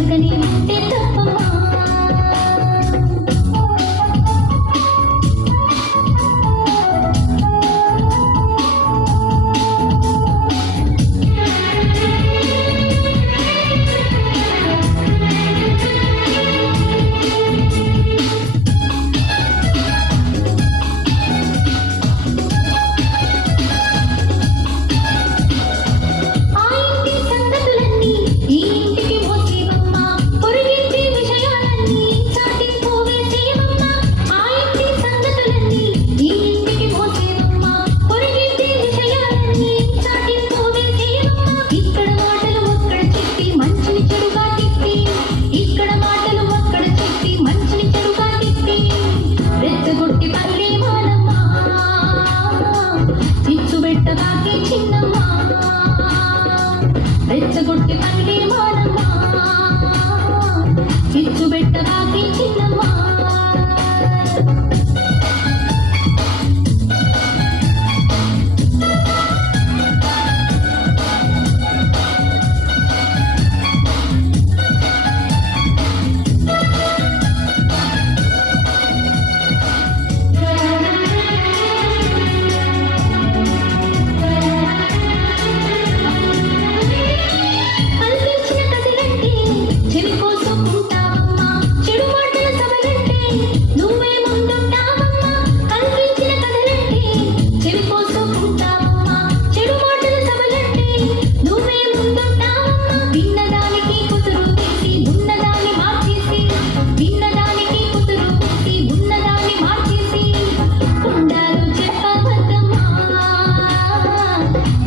கொடுக்க நீ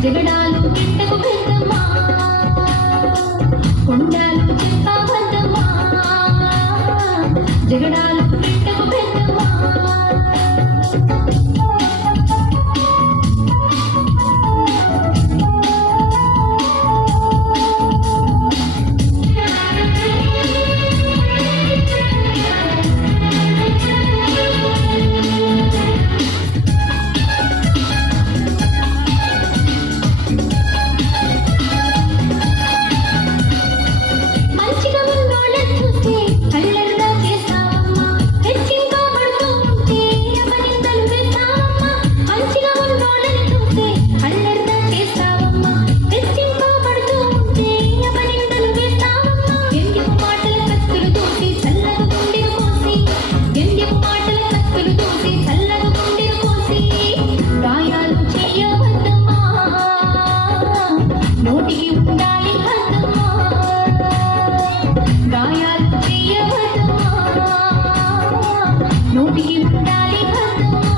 జగడాలు కిందకు జగడాలు నోటికి ఉండాలి గాయాలు చేయవద్దు నోటికి ఉండాలి భద్రమా?